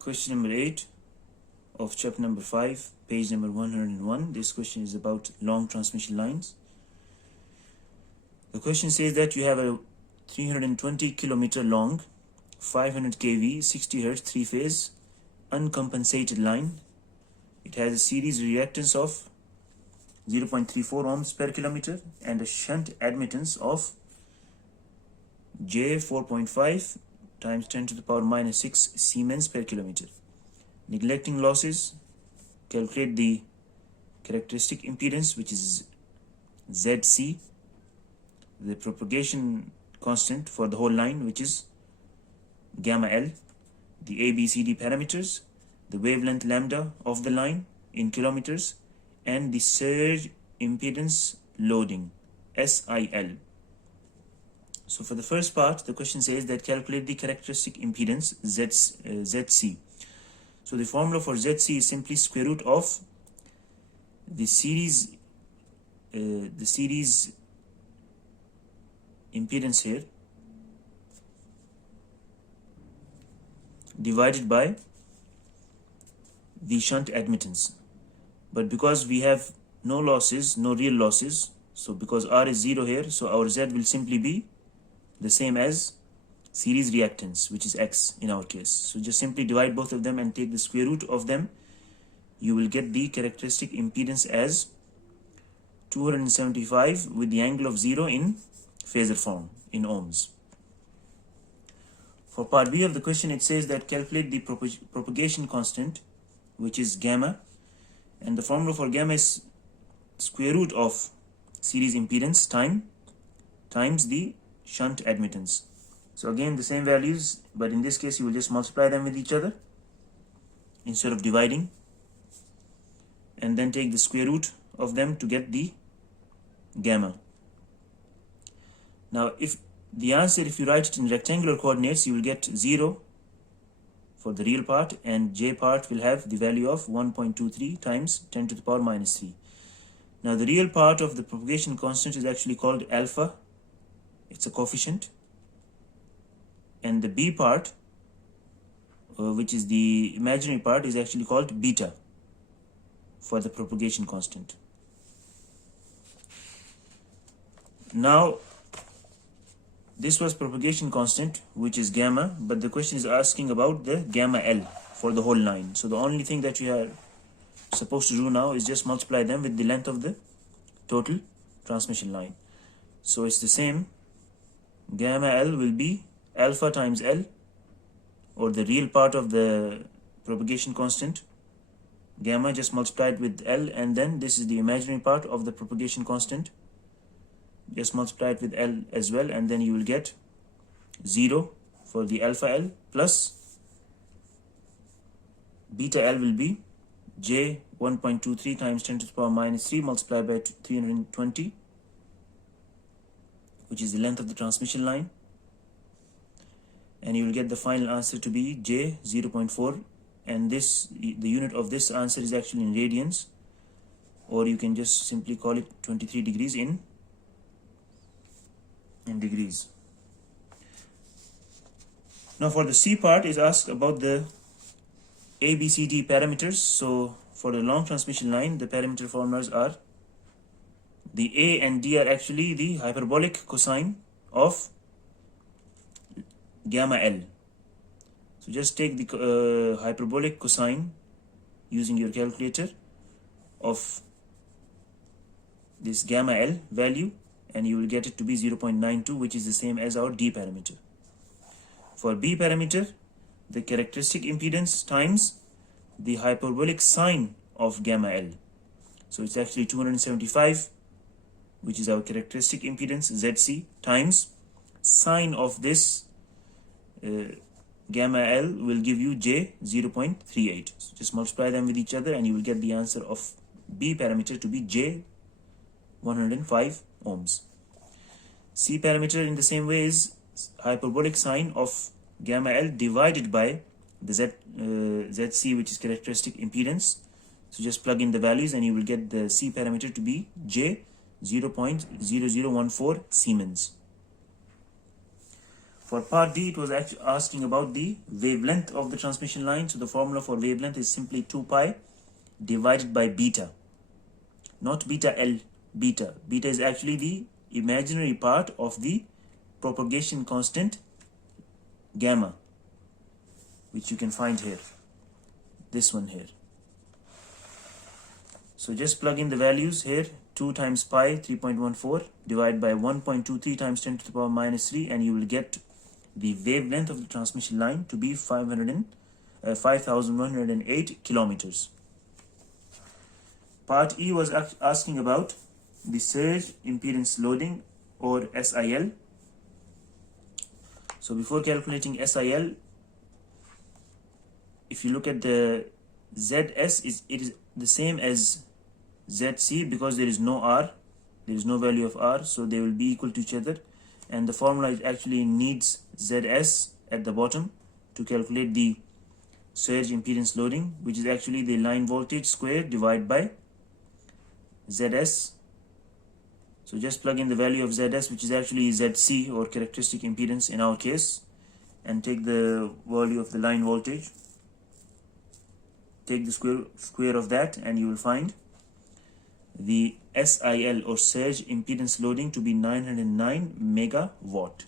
Question number 8 of chapter number 5, page number 101. This question is about long transmission lines. The question says that you have a 320 kilometer long, 500 kV, 60 Hz, three-phase, uncompensated line. It has a series reactance of 0.34 ohms per kilometer and a shunt admittance of J 4.5 times 10 to the power minus 6 Siemens per kilometer. Neglecting losses, calculate the characteristic impedance, which is ZC, the propagation constant for the whole line, which is gamma L, the ABCD parameters, the wavelength lambda of the line in kilometers, and the surge impedance loading, SIL. So for the first part, the question says that calculate the characteristic impedance ZC. So the formula for ZC is simply square root of the series impedance here divided by the shunt admittance. But because we have no losses, no real losses, so because R is 0 here, so our Z will simply be the same as series reactance, which is X in our case. So just simply divide both of them and take the square root of them. You will get the characteristic impedance as 275 with the angle of 0 in phasor form in ohms. For part B of the question, it says that calculate the propagation constant, which is gamma, and the formula for gamma is square root of series impedance times the shunt admittance. So again the same values, but in this case you will just multiply them with each other instead of dividing, and then take the square root of them to get the gamma. Now if the answer, if you write it in rectangular coordinates, you will get 0 for the real part, and J part will have the value of 1.23 times 10 to the power minus 3. Now the real part of the propagation constant is actually called alpha. It's a coefficient. And the B part, which is the imaginary part, is actually called beta for the propagation constant. Now this was propagation constant, which is gamma, but the question is asking about the gamma L for the whole line. So the only thing that you are supposed to do now is just multiply them with the length of the total transmission line. So it's the same. Gamma L will be alpha times L, or the real part of the propagation constant, gamma just multiplied with L, and then this is the imaginary part of the propagation constant, just multiply it with L as well, and then you will get 0 for the alpha L, plus beta L will be J 1.23 times 10 to the power minus 3 multiplied by 320, which is the length of the transmission line, and you will get the final answer to be J 0.4, and this, the unit of this answer is actually in radians, or you can just simply call it 23 degrees in degrees. Now for the C part is asked about the ABCD parameters. So for the long transmission line, the parameter formulas are, the A and D are actually the hyperbolic cosine of gamma L. So just take the hyperbolic cosine using your calculator of this gamma L value, and you will get it to be 0.92, which is the same as our D parameter. For B parameter, the characteristic impedance times the hyperbolic sine of gamma L. So it's actually 275, which is our characteristic impedance ZC, times sine of this gamma L will give you J 0.38. So just multiply them with each other and you will get the answer of B parameter to be J 105 ohms. C parameter in the same way is hyperbolic sine of gamma L divided by the ZC, which is characteristic impedance. So just plug in the values and you will get the C parameter to be J 0.0014 Siemens. For part D, it was actually asking about the wavelength of the transmission line. So the formula for wavelength is simply 2 pi divided by beta, not beta L, beta. Beta is actually the imaginary part of the propagation constant gamma, which you can find here, this one here. So just plug in the values here, 2 times pi 3.14 divided by 1.23 times 10 to the power minus 3, and you will get the wavelength of the transmission line to be 5,108 kilometers. Part E was asking about the surge impedance loading, or SIL. So before calculating SIL, if you look at the ZS, it is the same as ZC because there is no R, there is no value of R, so they will be equal to each other. And the formula is actually needs ZS at the bottom to calculate the surge impedance loading, which is actually the line voltage squared divided by ZS. So just plug in the value of ZS, which is actually ZC, or characteristic impedance in our case, and take the value of the line voltage. Take the square of that, and you will find the SIL, or surge impedance loading, to be 909 megawatt.